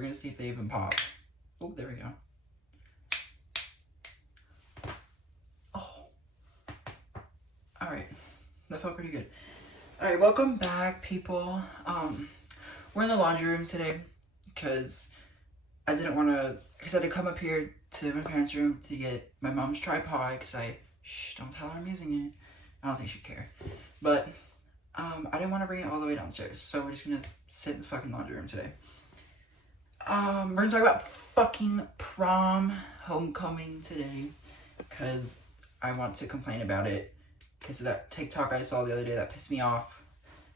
We're gonna see if they even pop. Oh, there we go. Oh. Alright. That felt pretty good. Alright, welcome back, people. We're in the laundry room today because I didn't want to, because I had to come up here to my parents' room to get my mom's tripod because don't tell her I'm using it. I don't think she'd care. But I didn't want to bring it all the way downstairs, so we're just gonna sit in the fucking laundry room today. We're gonna talk about fucking prom homecoming today because I want to complain about it because of that TikTok I saw the other day that pissed me off.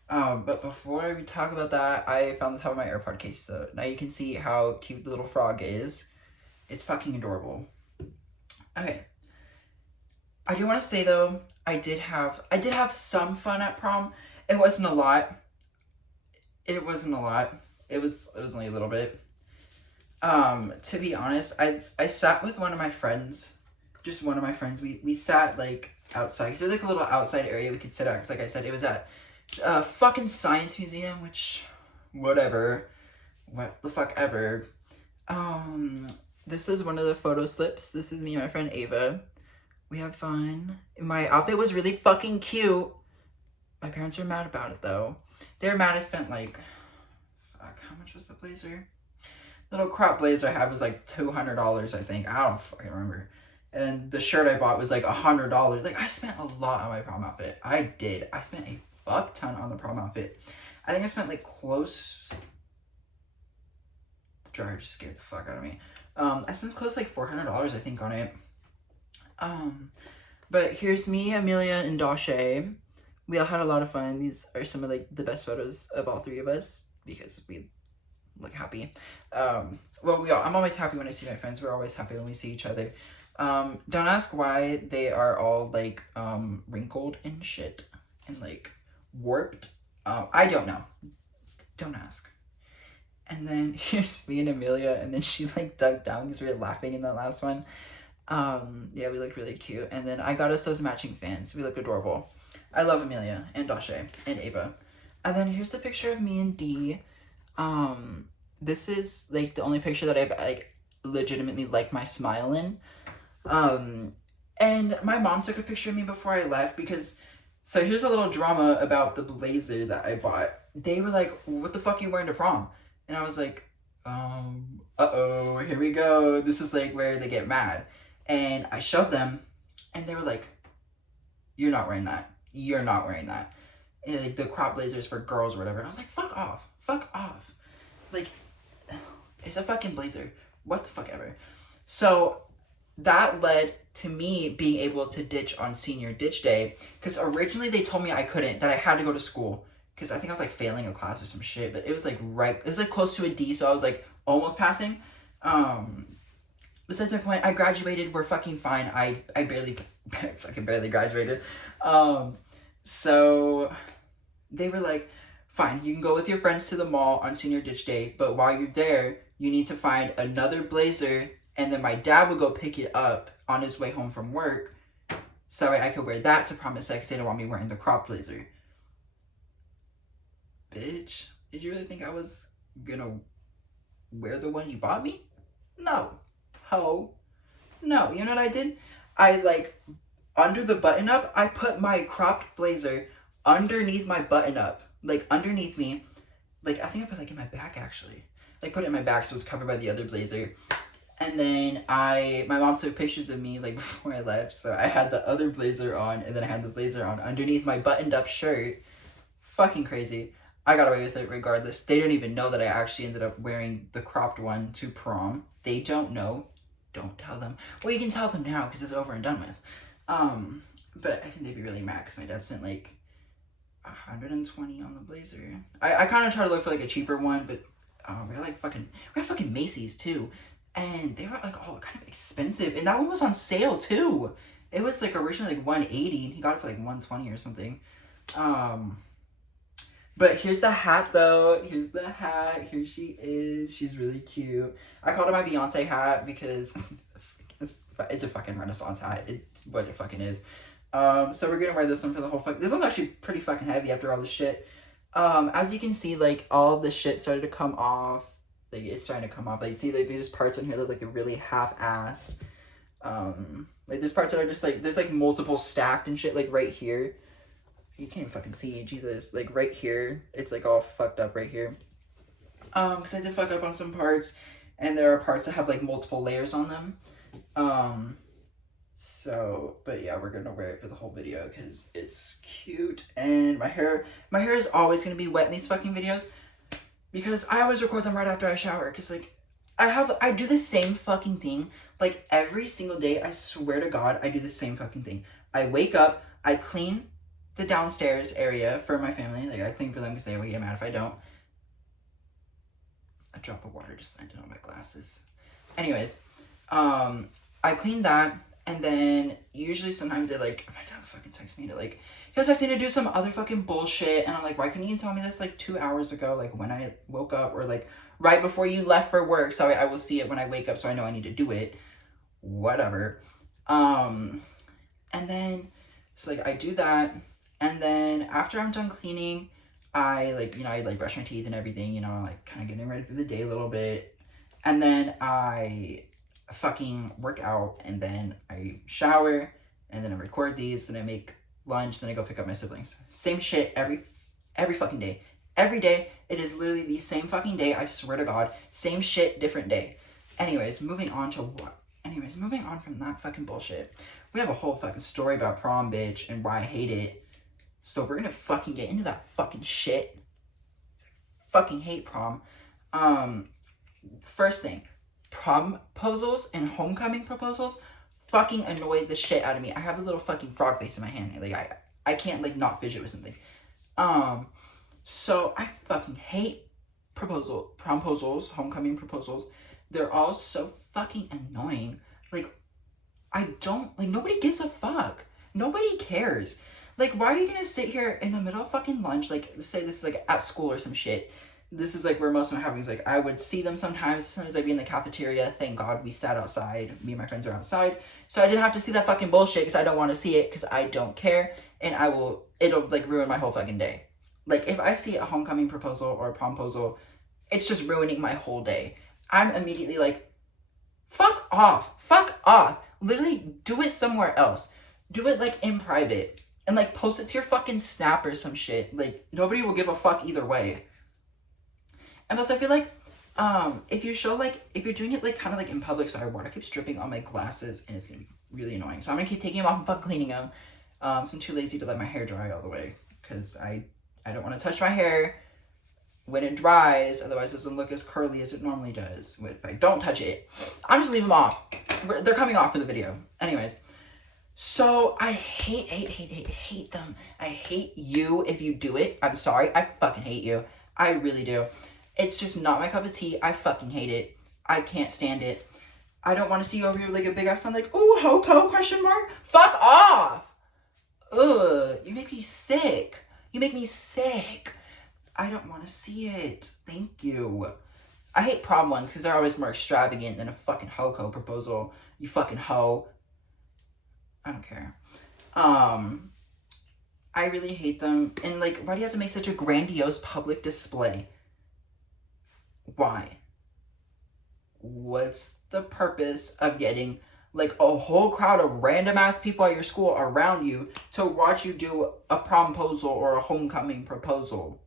But before we talk about that, I found the top of my AirPod case, so now you can see how cute the little frog is. It's fucking adorable. Okay. I do want to say though, I did have some fun at prom. It wasn't a lot. It was only a little bit. To be honest, I sat with one of my friends. Just one of my friends. We sat like outside. So there's like a little outside area we could sit at. Cause like I said, it was at fucking Science Museum, which whatever. What the fuck ever. This is one of the photo slips. This is me and my friend Ava. We have fun. My outfit was really fucking cute. My parents are mad about it though. They're mad I spent like, fuck, how much was the blazer? The little crop blazer I had was like $200, I think. I don't fucking remember. And the shirt I bought was like $100. Like, I spent a lot on my prom outfit. I did. I spent a fuck ton on the prom outfit. I think I spent like close... The dryer just scared the fuck out of me. I spent close like $400, I think, on it. But here's me, Amelia, and Dashe. We all had a lot of fun. These are some of like the best photos of all three of us because we look happy. I'm always happy when I see my friends. We're always happy when we see each other. Don't ask why they are all like wrinkled and shit and like warped. I don't know. Don't ask. And then here's me and Amelia, and then she like dug down because we were laughing in that last one. Yeah, we look really cute. And then I got us those matching fans. We look adorable. I love Amelia and Dashe and Ava. And then here's the picture of me and Dee. This is like the only picture that I've like legitimately liked my smile in. And my mom took a picture of me before I left because, so here's a little drama about the blazer that I bought. They were like, what the fuck are you wearing to prom? And I was like, uh-oh, here we go. This is like where they get mad. And I showed them and they were like, you're not wearing that. You're not wearing that. And like the crop blazers for girls or whatever. I was like, fuck off. Fuck off. Like, it's a fucking blazer. What the fuck ever. So that led to me being able to ditch on senior ditch day. Because originally they told me I couldn't, that I had to go to school. Because I think I was like failing a class or some shit. But it was like it was like close to a D. So I was like almost passing. Besides my point, I graduated. We're fucking fine. I fucking barely graduated. So they were like, fine, you can go with your friends to the mall on senior ditch day, but while you're there, you need to find another blazer, and then my dad would go pick it up on his way home from work, so I could wear that to prom because they didn't want me wearing the crop blazer. Bitch, did you really think I was gonna wear the one you bought me? No. Ho. No, you know what I did? I like, under the button up, I put my cropped blazer underneath my button up. Like underneath me. Like I think I put like in my back actually. Like put it in my back so it was covered by the other blazer. And then my mom took pictures of me like before I left. So I had the other blazer on and then I had the blazer on underneath my buttoned up shirt. Fucking crazy. I got away with it regardless. They don't even know that I actually ended up wearing the cropped one to prom. They don't know. Don't tell them. Well, you can tell them now because it's over and done with. But I think they'd be really mad because my dad spent like $120 on the blazer. I kind of try to look for like a cheaper one, but we're at fucking Macy's too, and they were like all kind of expensive, and that one was on sale too. It was like originally like $180, and he got it for like $120 or something. But here's the hat though. Here's the hat. Here she is. She's really cute. I called it my Beyonce hat because it's a fucking Renaissance hat. It's what it fucking is. So we're gonna wear this one for the whole this one's actually pretty fucking heavy after all this shit. As you can see, like all the shit started to come off. like it's starting to come off. Like see, like there's parts on here that like are really half-assed. Like there's parts that are just like there's like multiple stacked and shit. Like right here, you can't even fucking see, Jesus. Like right here, it's like all fucked up right here. Because I did fuck up on some parts, and there are parts that have like multiple layers on them. So, but yeah, we're gonna wear it for the whole video because it's cute, and my hair is always gonna be wet in these fucking videos because I always record them right after I shower. Because like I do the same fucking thing like every single day. I swear to God, I do the same fucking thing. I wake up, I clean the downstairs area for my family. Like I clean for them because they will get mad if I don't. A drop of water just landed on my glasses. Anyways, I clean that, and then usually sometimes they like, my dad fucking texts me to like, he'll text me to do some other fucking bullshit, and I'm like, why couldn't you tell me this like 2 hours ago, like when I woke up, or like right before you left for work, so I will see it when I wake up, so I know I need to do it. Whatever. And then so like I do that, and then after I'm done cleaning, I like, you know, I like brush my teeth and everything, you know, like kind of getting ready for the day a little bit. And then I fucking work out, and then I shower, and then I record these, then I make lunch, then I go pick up my siblings. Same shit every fucking day. Every day, it is literally the same fucking day, I swear to God. Same shit, different day. Anyways, moving on from that fucking bullshit. We have a whole fucking story about prom, bitch, and why I hate it. So we're gonna fucking get into that fucking shit. I fucking hate prom. First thing, promposals and homecoming proposals fucking annoy the shit out of me. I have a little fucking frog face in my hand. Like I can't like not fidget with something. So I fucking hate promposals, homecoming proposals. They're all so fucking annoying. Like nobody gives a fuck. Nobody cares. Like, why are you gonna sit here in the middle of fucking lunch, like, say this is, like, at school or some shit. This is, like, where most of my hobbies, like, I would see them sometimes I'd be in the cafeteria. Thank God we sat outside. Me and my friends are outside. So I didn't have to see that fucking bullshit because I don't want to see it because I don't care. And it'll, like, ruin my whole fucking day. Like, if I see a homecoming proposal or a promposal, it's just ruining my whole day. I'm immediately like, fuck off. Fuck off. Literally, do it somewhere else. Do it, like, in private. And, like, post it to your fucking Snap or some shit. Like, nobody will give a fuck either way. And plus, I feel like, if you're doing it, like, kind of, like, in public, sorry, water keeps dripping on my glasses, and it's gonna be really annoying. So I'm gonna keep taking them off and fucking cleaning them. So I'm too lazy to let my hair dry all the way. Because I don't want to touch my hair when it dries. Otherwise, it doesn't look as curly as it normally does. If I don't touch it, I'm just leave them off. They're coming off for the video. Anyways. So, I hate them. I hate you if you do it. I'm sorry. I fucking hate you. I really do. It's just not my cup of tea. I fucking hate it. I can't stand it. I don't want to see you over here with like a big ass sign like, ooh, hoco, question mark? Fuck off! Ugh, you make me sick. You make me sick. I don't want to see it. Thank you. I hate prom ones because they're always more extravagant than a fucking hoco proposal. You fucking hoe. I don't care. I really hate them. And, like, why do you have to make such a grandiose public display? Why? What's the purpose of getting, like, a whole crowd of random-ass people at your school around you to watch you do a promposal or a homecoming proposal?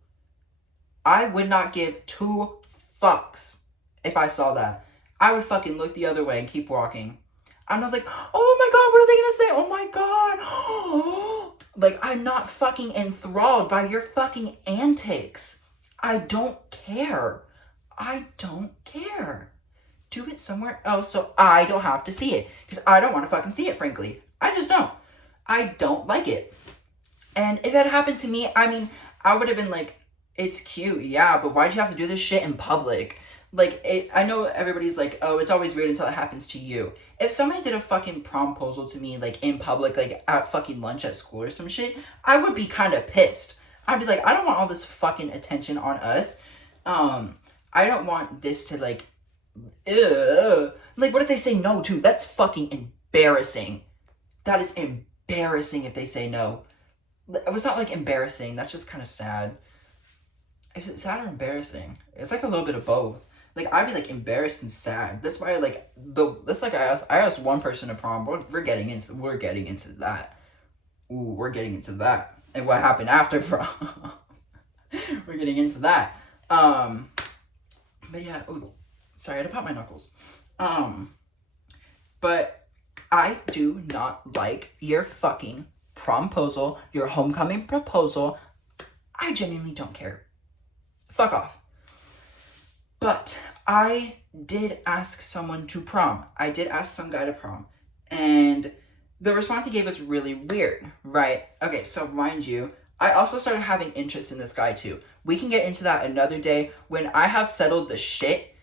I would not give 2 fucks if I saw that. I would fucking look the other way and keep walking. I'm not like, oh my God, what are they gonna say? Oh my God. Like, I'm not fucking enthralled by your fucking antics. I don't care. I don't care. Do it somewhere else so I don't have to see it. Because I don't want to fucking see it, frankly. I just don't. I don't like it. And if it had happened to me, I mean, I would have been like, it's cute, yeah, but why'd you have to do this shit in public? Like, I know everybody's like, oh, it's always weird until it happens to you. If somebody did a fucking promposal to me, like, in public, like, at fucking lunch at school or some shit, I would be kind of pissed. I'd be like, I don't want all this fucking attention on us. I don't want this to, like, ugh. Like, what if they say no, too? That's fucking embarrassing. That is embarrassing if they say no. It's not, like, embarrassing. That's just kind of sad. Is it sad or embarrassing? It's, like, a little bit of both. Like, I'd be like embarrassed and sad. That's why I asked one person to prom. We're getting into that. Ooh, we're getting into that. And what happened after prom? We're getting into that. But yeah, ooh, sorry, I had to pop my knuckles. But I do not like your fucking promposal, your homecoming proposal. I genuinely don't care. Fuck off. But I did ask someone to prom. I did ask some guy to prom. And the response he gave was really weird, right? Okay, so mind you, I also started having interest in this guy too. We can get into that another day when I have settled the shit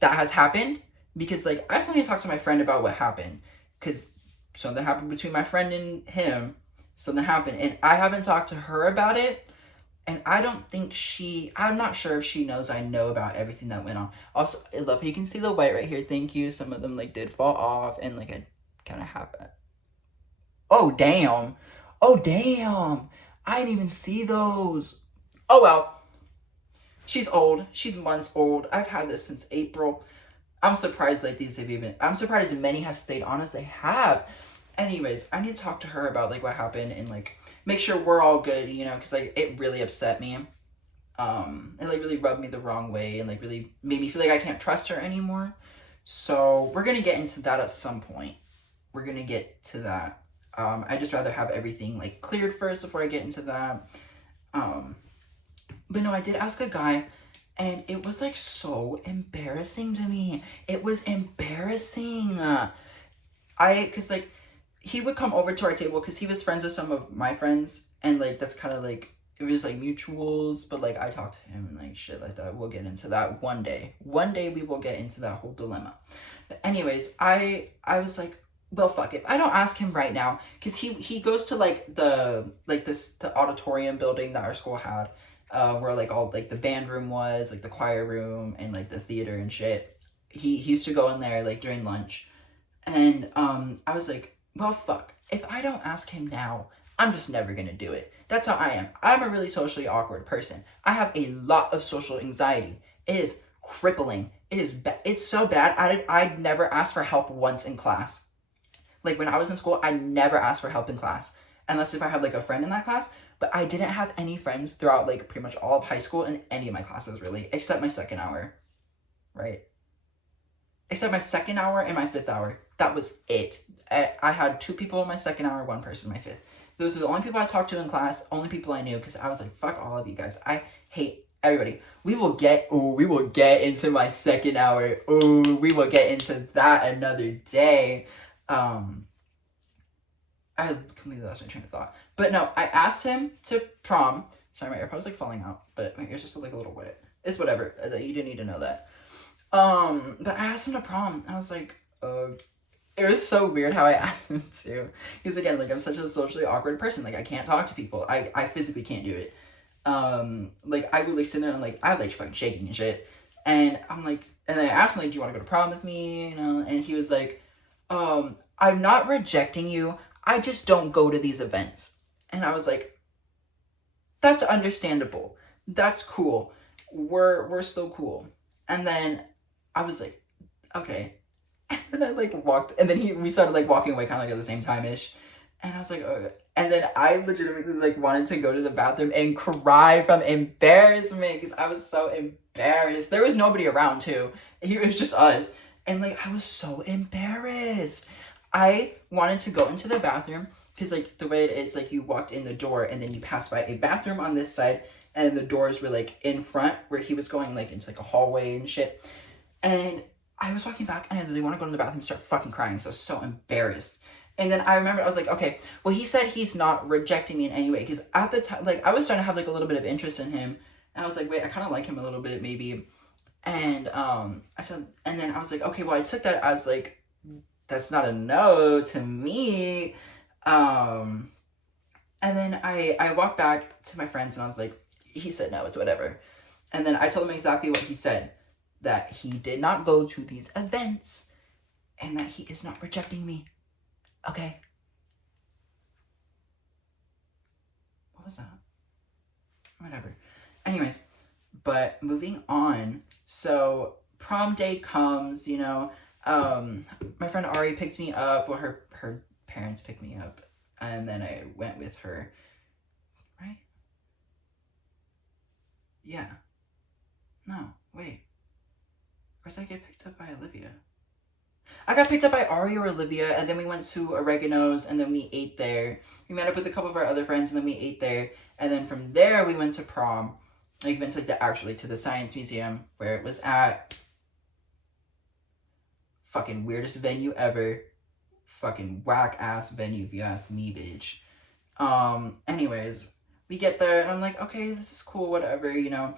that has happened. Because, like, I still need to talk to my friend about what happened. Because something happened between my friend and him. Something happened. And I haven't talked to her about it. And I don't think I'm not sure if she knows I know about everything that went on. Also, I love how you can see the white right here. Thank you. Some of them, like, did fall off. And, like, I kind of have it. Oh, damn. Oh, damn. I didn't even see those. Oh, well. She's old. She's months old. I've had this since April. I'm surprised I'm surprised many have stayed on as they have. Anyways, I need to talk to her about, like, what happened and, like, make sure we're all good, you know, because, like, it really upset me. It, like, really rubbed me the wrong way and, like, really made me feel like I can't trust her anymore. So we're going to get into that at some point. We're going to get to that. I'd just rather have everything, like, cleared first before I get into that. But no, I did ask a guy. And it was, like, so embarrassing to me. It was embarrassing. Because, like, he would come over to our table because he was friends with some of my friends. And, like, that's kind of, like, it was, like, mutuals. But, like, I talked to him and, like, shit like that. We'll get into that one day. One day we will get into that whole dilemma. But anyways, I was like, well, fuck it. I don't ask him right now. Because he goes to, like, the auditorium building that our school had. Where, like, all, like, the band room was, like, the choir room, and, like, the theater and shit. He used to go in there, like, during lunch. And, I was like, well, fuck. If I don't ask him now, I'm just never gonna do it. That's how I am. I'm a really socially awkward person. I have a lot of social anxiety. It is crippling. It's so bad. I'd never asked for help once in class. Like, when I was in school, I never asked for help in class. Unless if I had, like, a friend in that class. But I didn't have any friends throughout, like, pretty much all of high school in any of my classes, really. Except my second hour. Right? Except my second hour and my fifth hour. That was it. I had 2 people in my second hour, 1 person in my fifth. Those are the only people I talked to in class. Only people I knew. Because I was like, fuck all of you guys. I hate everybody. We will get into my second hour. Ooh, we will get into that another day. I completely lost my train of thought. But no, I asked him to prom. Sorry, my AirPod's, like, falling out. But my ear's just, like, a little wet. It's whatever. You didn't need to know that. But I asked him to prom. I was like, it was so weird how I asked him to. Because, again, like, I'm such a socially awkward person. Like, I can't talk to people. I physically can't do it. Like, I would, like, sit there and, like, I like fucking shaking and shit. And I'm like, and then I asked him, like, do you want to go to prom with me? You know? And he was like, I'm not rejecting you. I just don't go to these events. And I was like, that's understandable. That's cool. We're still cool. And then I was like, okay. And then I, like, walked, and then we started, like, walking away kind of, like, at the same time-ish. And I was like, okay. And then I legitimately, like, wanted to go to the bathroom and cry from embarrassment because I was so embarrassed. There was nobody around, too. It was just us. And, like, I was so embarrassed. I wanted to go into the bathroom because, like, the way it is, like, you walked in the door and then you passed by a bathroom on this side and the doors were, like, in front where he was going, like, into, like, a hallway and shit. And I was walking back and I really want to go to the bathroom and start fucking crying. So I was so embarrassed. And then I remember I was like, okay, well, he said he's not rejecting me in any way. Because at the time, like, I was starting to have, like, a little bit of interest in him. And I was like, wait, I kind of like him a little bit, maybe. And I said, and then I was like, okay, well, I took that as, like, that's not a no to me. And then I walked back to my friends and I was like, he said no, it's whatever. And then I told him exactly what he said. That he did not go to these events and that he is not rejecting me. Okay. What was that? Whatever. Anyways, but moving on. So prom day comes, you know. My friend Ari picked me up. Well, her parents picked me up, and then I went with her. Right? Yeah. No, wait. Or did I get picked up by Olivia? I got picked up by Ari or Olivia, and then we went to Oregano's, and then we ate there. We met up with a couple of our other friends, and then we ate there. And then from there, we went to prom. Like, we went to, to the Science Museum, where it was at. Fucking weirdest venue ever. Fucking whack-ass venue, if you ask me, bitch. Anyways, we get there, and I'm like, okay, this is cool, whatever, you know.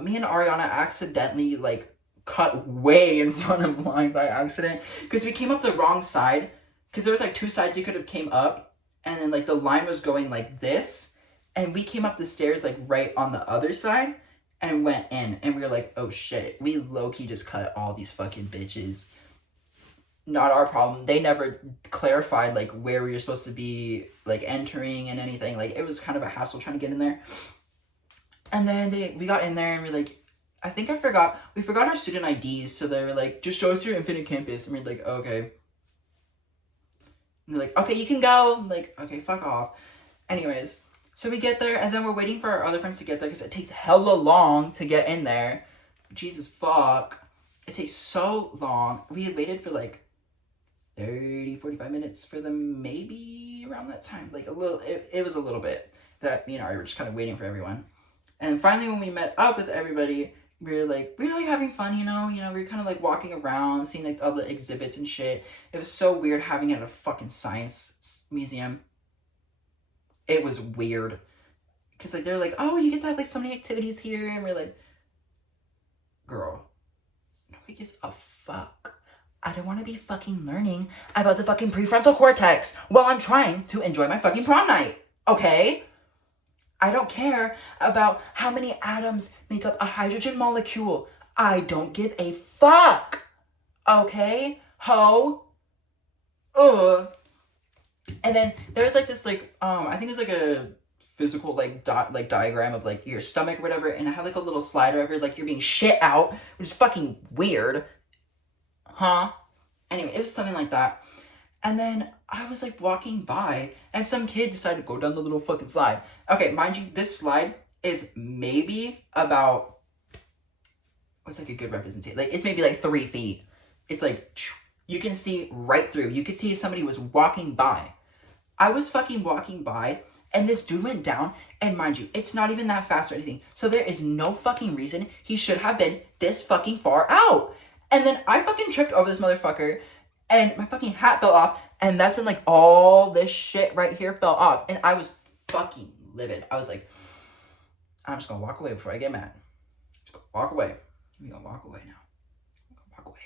Me and Ariana accidentally, like, cut way in front of mine by accident, because we came up the wrong side, because there was, like, two sides you could have came up, and then, like, the line was going like this, and we came up the stairs, like, right on the other side, and went in, and we were like, oh, shit, we low-key just cut all these fucking bitches. Not our problem. They never clarified, like, where we were supposed to be, like, entering and anything. Like, it was kind of a hassle trying to get in there. And then we got in there, and we're like, we forgot our student IDs, so they were like, just show us your Infinite Campus. And we're like, okay. And they're like, okay, you can go. I'm like, okay, fuck off. Anyways, so we get there, and then we're waiting for our other friends to get there, because it takes hella long to get in there. Jesus fuck. It takes so long. We had waited for, like, 45 minutes for them, maybe around that time. Like, it was a little bit that me and Ari were just kind of waiting for everyone. And finally, when we met up with everybody, we were like having fun, you know, we were kind of like walking around, seeing like all the exhibits and shit. It was so weird having it at a fucking science museum. It was weird. Because like, they're like, oh, you get to have like so many activities here. And we're like, girl, nobody gives a fuck. I don't want to be fucking learning about the fucking prefrontal cortex while I'm trying to enjoy my fucking prom night. Okay? I don't care about how many atoms make up a hydrogen molecule. I don't give a fuck. Okay? Ho? Ugh. And then there's like this like, I think it was like a physical like diagram of like your stomach or whatever, and I had like a little slider over like you're being shit out, which is fucking weird. Huh? Anyway, it was something like that. And then I was like walking by, and some kid decided to go down the little fucking slide. Okay, mind you, this slide is maybe about, what's like a good representation? Like, it's maybe like 3 feet. It's like, you can see right through. You can see if somebody was walking by. I was fucking walking by, and this dude went down, and mind you, it's not even that fast or anything. So there is no fucking reason he should have been this fucking far out. And then I fucking tripped over this motherfucker, and my fucking hat fell off, and that's when, like, all this shit right here fell off, and I was fucking livid. I was like, I'm just gonna walk away before I get mad. Just gonna walk away. We're gonna walk away now. We're gonna walk away.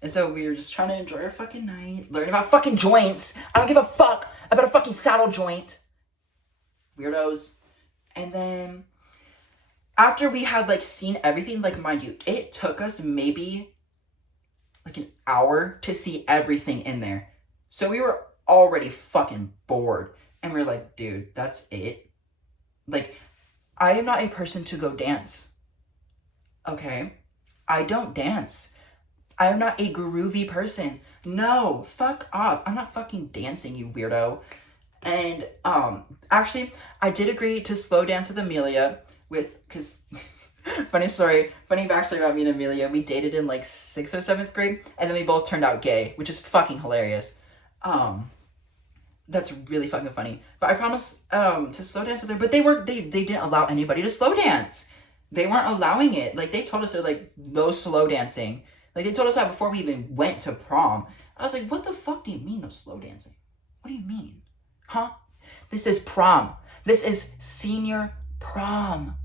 And so we were just trying to enjoy our fucking night, learn about fucking joints. I don't give a fuck about a fucking saddle joint. Weirdos. And then after we had, like, seen everything, like, mind you, it took us maybe, like, an hour to see everything in there. So we were already fucking bored. And we were like, dude, that's it? Like, I am not a person to go dance. Okay? I don't dance. I am not a groovy person. No, fuck off. I'm not fucking dancing, you weirdo. And, actually, I did agree to slow dance with Amelia because, funny backstory about me and Amelia, we dated in, like, 6th or 7th grade, and then we both turned out gay, which is fucking hilarious. That's really fucking funny. But I promised, to slow dance with her, but they didn't allow anybody to slow dance. They weren't allowing it. Like, they told us they're like, no slow dancing. Like, they told us that before we even went to prom. I was like, what the fuck do you mean no slow dancing? What do you mean? Huh? This is prom. This is senior prom.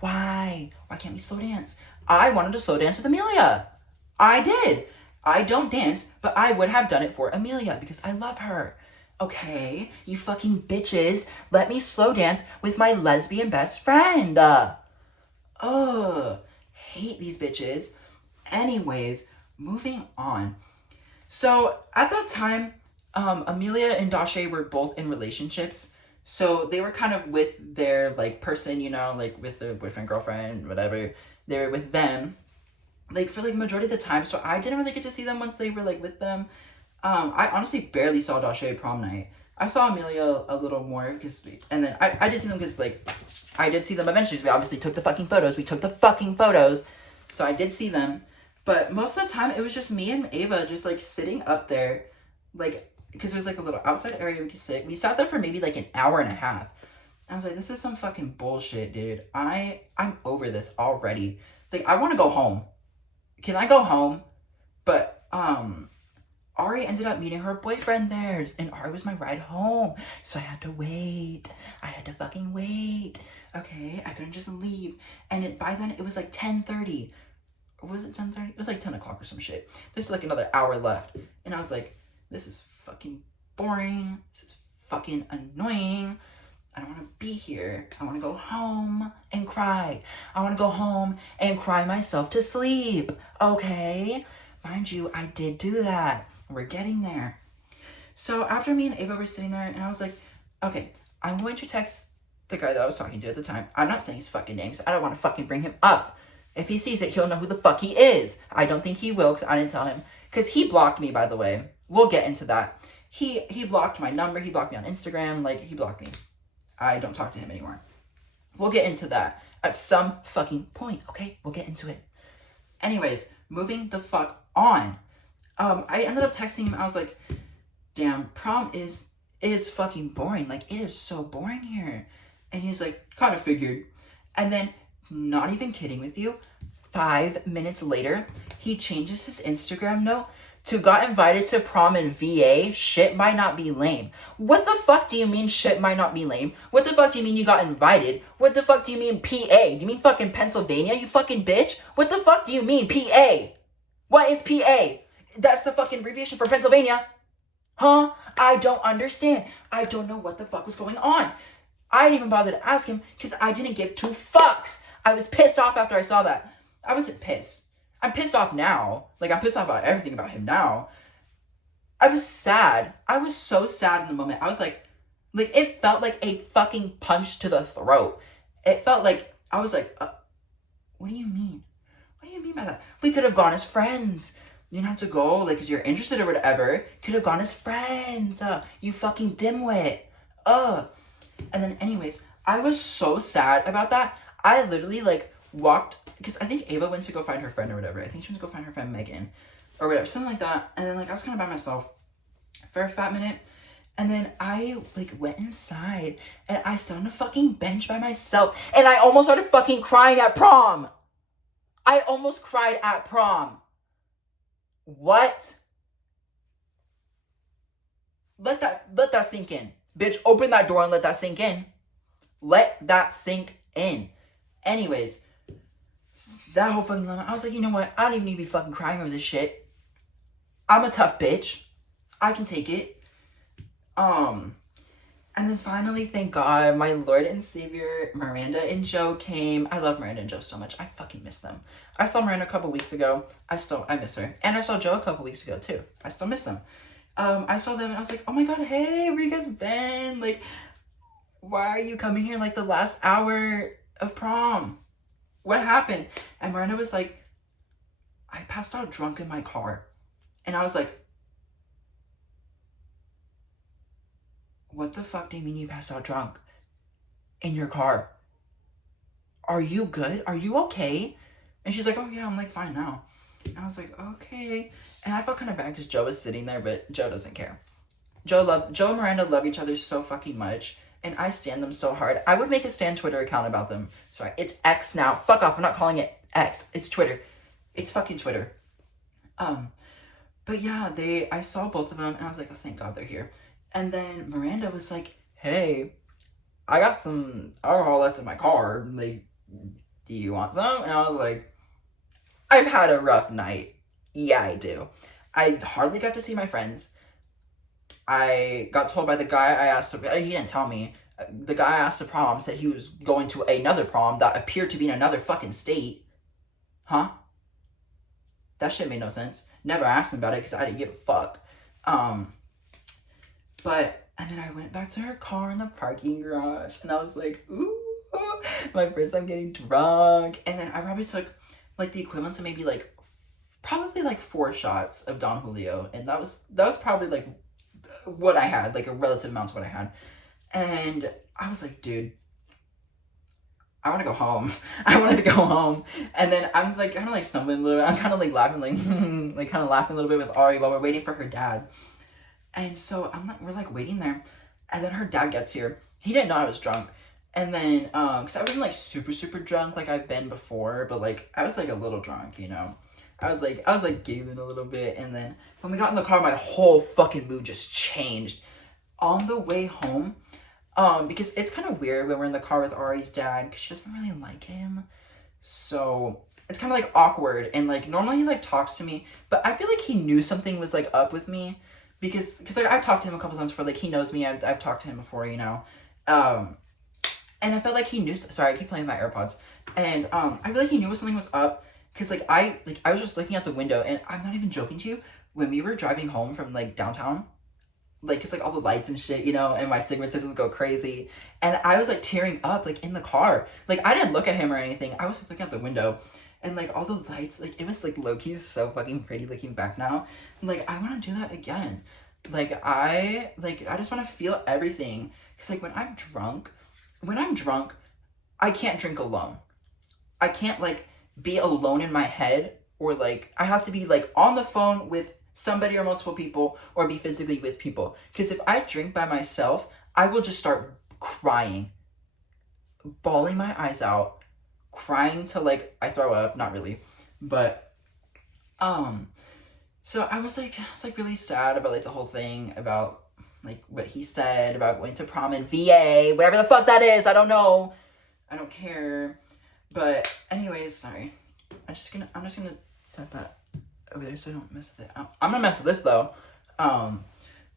Why? Why can't we slow dance? I wanted to slow dance with Amelia. I did. I don't dance, but I would have done it for Amelia because I love her. Okay, you fucking bitches, let me slow dance with my lesbian best friend. Hate these bitches. Anyways, moving on. So, at that time, Amelia and Dashe were both in relationships. So, they were kind of with their, like, person, you know, like, with their boyfriend, girlfriend, whatever. They were with them. like, for, like, majority of the time. So I didn't really get to see them once they were, like, with them. I honestly barely saw Dashe prom night. I saw Amelia a little more, and then I did see them because, like, I did see them eventually. We obviously took the fucking photos. So I did see them. But most of the time, it was just me and Ava just, like, sitting up there, like, because there's, like, a little outside area we could sit. We sat there for maybe, like, an hour and a half. I was like, this is some fucking bullshit, dude. I'm over this already. Like, I want to go home. Can I go home? But, Ari ended up meeting her boyfriend there, and Ari was my ride home. So I had to wait. I had to fucking wait. Okay, I couldn't just leave. And by then, it was like 10:30. Or was it 10:30? It was like 10 o'clock or some shit. There's like another hour left. And I was like, this is fucking boring. This is fucking annoying. I don't want to be here. I want to go home and cry. I want to go home and cry myself to sleep. Okay? Mind you, I did do that. We're getting there. So after me and Ava were sitting there, and I was like, okay, I'm going to text the guy that I was talking to at the time. I'm not saying his fucking name, because I don't want to fucking bring him up. If he sees it, he'll know who the fuck he is. I don't think he will, because I didn't tell him. Because he blocked me, by the way. We'll get into that. He blocked my number. He blocked me on Instagram. Like, he blocked me. I don't talk to him anymore. We'll get into that at some fucking point, okay? We'll get into it. Anyways, moving the fuck on. I ended up texting him. I was like, damn, prom is fucking boring. Like, it is so boring here. And he's like, kind of figured. And then, not even kidding with you, 5 minutes later, he changes his Instagram note to got invited to prom in VA. Shit might not be lame. What the fuck do you mean shit might not be lame? What the fuck do you mean you got invited? What the fuck do you mean PA? Do you mean fucking Pennsylvania, you fucking bitch? What the fuck do you mean PA? What is PA? That's the fucking abbreviation for Pennsylvania. Huh? I don't understand. I don't know what the fuck was going on. I didn't even bother to ask him because I didn't give two fucks. I was pissed off after I saw that. I wasn't pissed. I'm pissed off now. Like, I'm pissed off about everything about him now. I was sad. I was so sad in the moment. I was like, it felt like a fucking punch to the throat. It felt like, I was like, what do you mean? What do you mean by that? We could have gone as friends. You don't have to go, like, because you're interested or whatever. Could have gone as friends. You fucking dimwit. And then anyways, I was so sad about that. I literally, like, walked, because I think Ava went to go find her friend or whatever. I think she went to go find her friend Megan or whatever, something like that. And then, like, I was kind of by myself for a fat minute. And then I, like, went inside and I sat on a fucking bench by myself. And I almost started fucking crying at prom. I almost cried at prom. What? Let that sink in. Bitch, open that door and let that sink in. Let that sink in. Anyways, that whole fucking lemon, I was like, you know what? I don't even need to be fucking crying over this shit. I'm a tough bitch. I can take it. And then finally, thank God, my Lord and Savior, Miranda and Joe came. I love Miranda and Joe so much. I fucking miss them. I saw Miranda a couple weeks ago. I miss her. And I saw Joe a couple weeks ago, too. I still miss them. I saw them and I was like, oh my God, hey, where you guys been? Like, why are you coming here like the last hour of prom? What happened? And Miranda was like, I passed out drunk in my car. And I was like, what the fuck do you mean you passed out drunk in your car? Are you good? Are you okay? And she's like, oh yeah, I'm like fine now. And I was like, okay. And I felt kind of bad because Joe was sitting there, but Joe doesn't care. Joe and Miranda love each other so fucking much. And I stan them so hard. I would make a stan Twitter account about them. Sorry, it's X now. Fuck off, I'm not calling it X. It's Twitter. It's fucking Twitter. But yeah, I saw both of them and I was like, oh, thank God they're here. And then Miranda was like, hey, I got some alcohol left in my car. Like, do you want some? And I was like, I've had a rough night. Yeah, I do. I hardly got to see my friends. I got told by the guy I asked to, he didn't tell me. The guy I asked to prom said he was going to another prom that appeared to be in another fucking state. Huh? That shit made no sense. Never asked him about it because I didn't give a fuck. And then I went back to her car in the parking garage and I was like, ooh, my first time getting drunk. And then I probably took like the equivalent to maybe like probably like 4 shots of Don Julio, and that was probably like what I had, like a relative amount to what I had. And I was like, dude, I want to go home. I wanted to go home. And then I was like kind of like stumbling a little bit. I'm kind of like laughing, like like kind of laughing a little bit with Ari while we're waiting for her dad. And so we're like waiting there, and then her dad gets here. He didn't know I was drunk. And then because I wasn't like super drunk like I've been before, but like I was like a little drunk, you know. I was like giggling a little bit. And then when we got in the car, my whole fucking mood just changed. On the way home, because it's kind of weird when we're in the car with Ari's dad, because she doesn't really like him. So it's kind of like awkward, and like normally he like talks to me, but I feel like he knew something was like up with me, because like I've talked to him a couple times before, like he knows me, I've talked to him before, you know. And I felt like he knew, sorry, I keep playing my AirPods, and I feel like he knew something was up, because like I was just looking out the window, and I'm not even joking to you, when we were driving home from like downtown, like, cause like all the lights and shit, you know, and my stigmatism go crazy, and I was like tearing up, like in the car, like I didn't look at him or anything, I was like looking out the window, and like all the lights, like it was like low-key so fucking pretty looking back now, and like I want to do that again, like I just want to feel everything, cause like when I'm drunk, I can't drink alone, I can't like be alone in my head, or like I have to be like on the phone with somebody or multiple people, or be physically with people. Because if I drink by myself, I will just start crying, bawling my eyes out, crying till like I throw up. Not really, but so I was like really sad about like the whole thing, about like what he said about going to prom in VA, whatever the fuck that is. I don't know. I don't care. But anyways, sorry. I'm just gonna set that over there so I don't mess with it. I'm gonna mess with this though.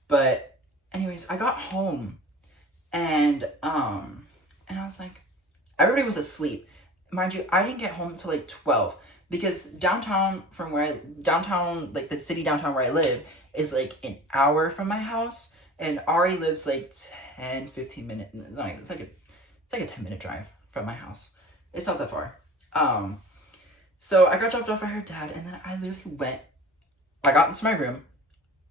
But anyways, I got home, and I was like, everybody was asleep. Mind you, I didn't get home until like 12, because downtown, like the city downtown where I live, is like an hour from my house, and Ari lives like 10-15 minutes. It's like a 10-minute drive from my house. It's not that far. So I got dropped off by her dad, and then I literally I got into my room,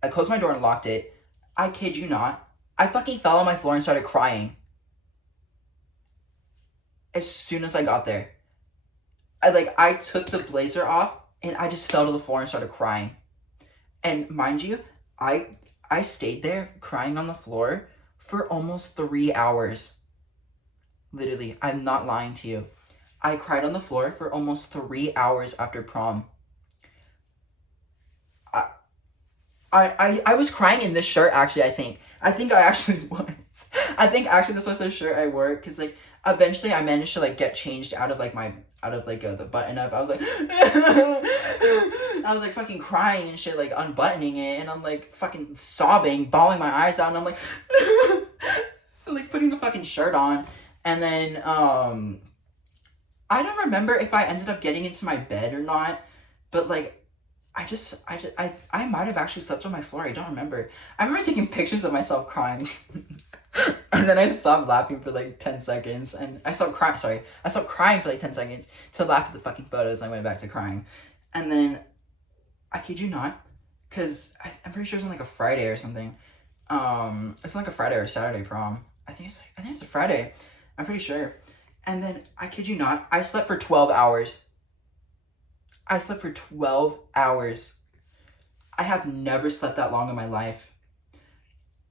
I closed my door and locked it. I kid you not, I fucking fell on my floor and started crying. As soon as I got there, I took the blazer off, and I just fell to the floor and started crying. And mind you, I stayed there crying on the floor for almost 3 hours. Literally, I'm not lying to you. I cried on the floor for almost 3 hours after prom. I was crying in this shirt, actually, I think I actually was. I think actually this was the shirt I wore, because like eventually I managed to like get changed out of like the button up. I was like I was like fucking crying and shit, like unbuttoning it, and I'm like fucking sobbing, bawling my eyes out, and I'm like like putting the fucking shirt on. And then I don't remember if I ended up getting into my bed or not, but like I might have actually slept on my floor. I don't remember. I remember taking pictures of myself crying. And then I stopped laughing for like 10 seconds, and I stopped crying for like 10 seconds to laugh at the fucking photos, and I went back to crying. And then, I kid you not, because I'm pretty sure it was on like a Friday or something. It's like a Friday or Saturday prom. I think it's a Friday. I'm pretty sure. And then, I kid you not, I slept for 12 hours. I slept for 12 hours. I have never slept that long in my life.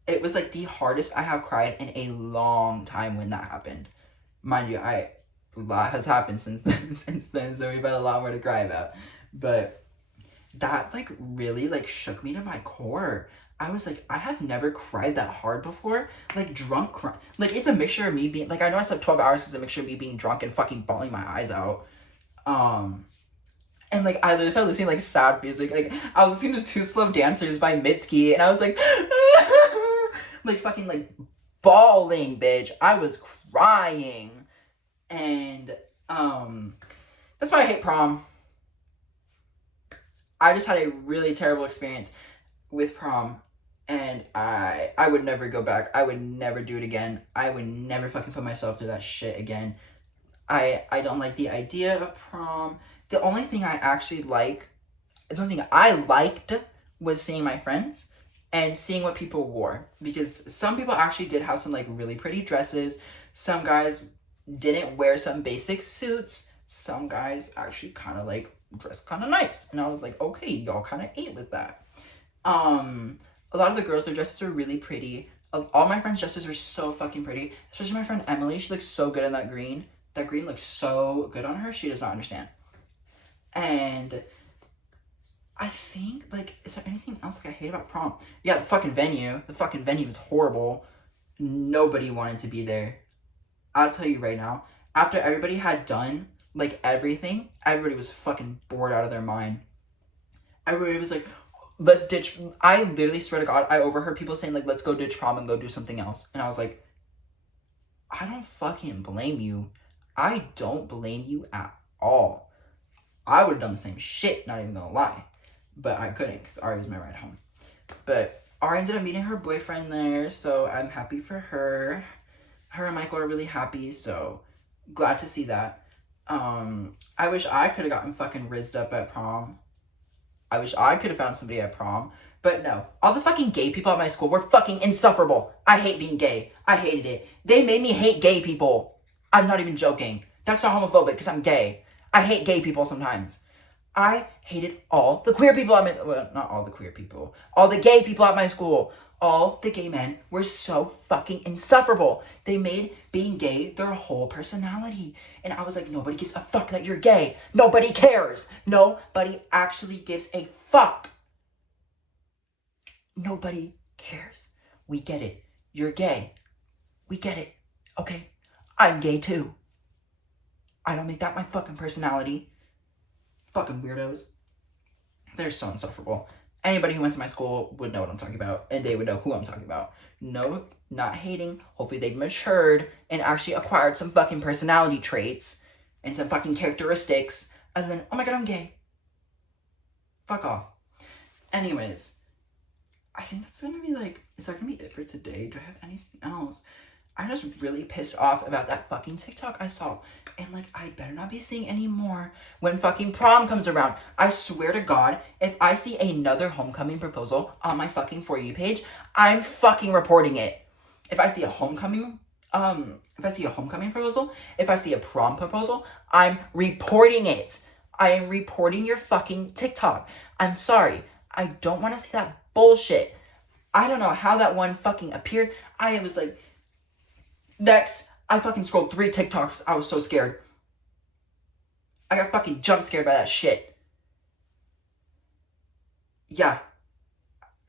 It was like the hardest I have cried in a long time when that happened. Mind you, a lot has happened since then, so we've had a lot more to cry about. But that like really like shook me to my core. I was like, I have never cried that hard before. Like drunk cry. Like it's a mixture of me being like, I know I slept 12 hours, it's a mixture of me being drunk and fucking bawling my eyes out. And like I started listening to like sad music. Like I was listening to Two Slow Dancers by Mitski, and I was like like fucking like bawling, bitch. I was crying. And that's why I hate prom. I just had a really terrible experience with prom, and I would never go back. I would never do it again. I would never fucking put myself through that shit again. I don't like the idea of prom. The only thing I actually like the only thing I liked was seeing my friends and seeing what people wore, because some people actually did have some like really pretty dresses. Some guys didn't wear some basic suits. Some guys actually kind of like dressed kind of nice, and I was like, okay, y'all kind of ate with that. A lot of the girls, their dresses were really pretty. All my friends' dresses were so fucking pretty, especially my friend Emily. She looks so good in that green. That green looks so good on her. She does not understand. And I think, like, is there anything else like I hate about prom? Yeah, the fucking venue. The fucking venue was horrible. Nobody wanted to be there. I'll tell you right now. After everybody had done, like, everything, everybody was fucking bored out of their mind. Everybody was like, let's ditch. I literally swear to God, I overheard people saying, like, let's go ditch prom and go do something else. And I was like, I don't fucking blame you. I don't blame you at all. I would have done the same shit, not even gonna lie. But I couldn't, because Ari was my ride home. But Ari ended up meeting her boyfriend there, so I'm happy for her. Her and Michael are really happy, so glad to see that. I wish I could have gotten fucking rizzed up at prom. I wish I could have found somebody at prom. But no, all the fucking gay people at my school were fucking insufferable. I hate being gay. I hated it. They made me hate gay people. I'm not even joking. That's not homophobic, because I'm gay. I hate gay people sometimes. I hated all the queer people at my... Well, not all the queer people. All the gay people at my school. All the gay men were so fucking insufferable. They made being gay their whole personality. And I was like, nobody gives a fuck that you're gay. Nobody cares. Nobody actually gives a fuck. Nobody cares. We get it. You're gay. We get it. Okay? I'm gay too. I don't make that my fucking personality. Fucking weirdos. They're so insufferable. Anybody who went to my school would know what I'm talking about, and they would know who I'm talking about. No, not hating. Hopefully they've matured and actually acquired some fucking personality traits and some fucking characteristics, and then, oh my God, I'm gay. Fuck off. Anyways, I think that's gonna be like, is that gonna be it for today? Do I have anything else? I'm just really pissed off about that fucking TikTok I saw. And, like, I better not be seeing any more when fucking prom comes around. I swear to God, if I see another homecoming proposal on my fucking For You page, I'm fucking reporting it. If I see a homecoming proposal, if I see a prom proposal, I'm reporting it. I am reporting your fucking TikTok. I'm sorry. I don't want to see that bullshit. I don't know how that one fucking appeared. I was like... Next, I fucking scrolled 3 TikToks. I was so scared. I got fucking jump scared by that shit. Yeah.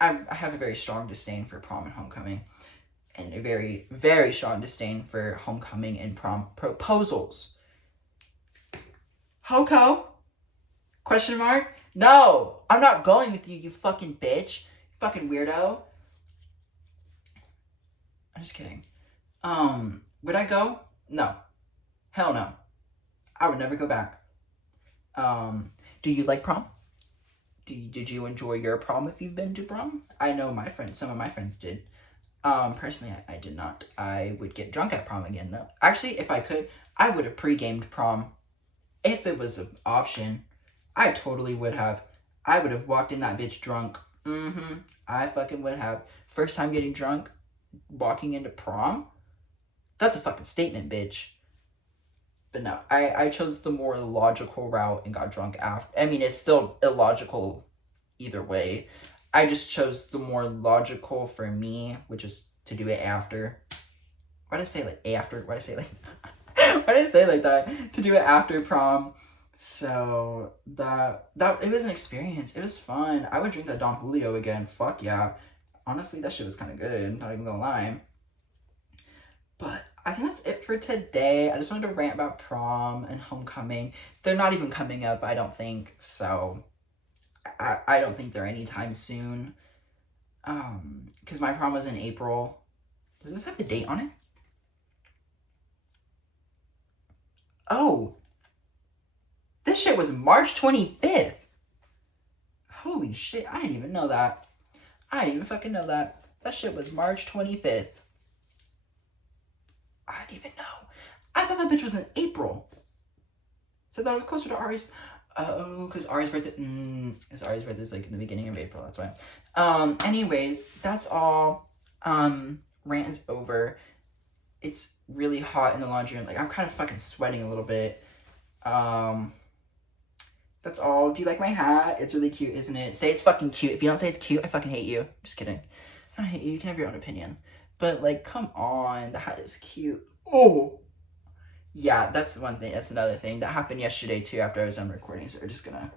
I have a very strong disdain for prom and homecoming. And a very, very strong disdain for homecoming and prom proposals. Hoco? Question mark? No! I'm not going with you, you fucking bitch. Fucking weirdo. I'm just kidding. Would I go? No. Hell no. I would never go back. Do you like prom? Did you enjoy your prom if you've been to prom? I know some of my friends did. Personally, I did not. I would get drunk at prom again, though. Actually, if I could, I would have pre-gamed prom. If it was an option, I totally would have. I would have walked in that bitch drunk. I fucking would have. First time getting drunk, walking into prom? That's a fucking statement, bitch. But no, I chose the more logical route and got drunk after. I mean, it's still illogical either way. I just chose the more logical for me, which is to do it after. Why did I say like after? Why did I say like... Why did I say like that? To do it after prom. So that it was an experience. It was fun. I would drink that Don Julio again. Fuck yeah. Honestly, that shit was kind of good. Not even gonna lie. But I think that's it for today. I just wanted to rant about prom and homecoming. They're not even coming up, I don't think. So I don't think they're anytime soon. Because my prom was in April. Does this have the date on it? Oh. This shit was March 25th. Holy shit, I didn't even know that. I didn't even fucking know that. That shit was March 25th. I didn't even know. I thought that bitch was in April. So that was closer to Ari's. Oh, because Ari's birthday. Because Ari's birthday is like in the beginning of April. That's why. Anyways, that's all. Rant is over. It's really hot in the laundry room. Like, I'm kind of fucking sweating a little bit. That's all. Do you like my hat? It's really cute, isn't it? Say it's fucking cute. If you don't say it's cute, I fucking hate you. Just kidding. I don't hate you. You can have your own opinion. But, like, come on. The hat is cute. Oh! Yeah, that's one thing. That's another thing. That happened yesterday, too, after I was done recording. So we're just gonna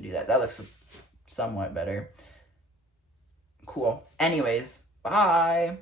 do that. That looks somewhat better. Cool. Anyways, bye!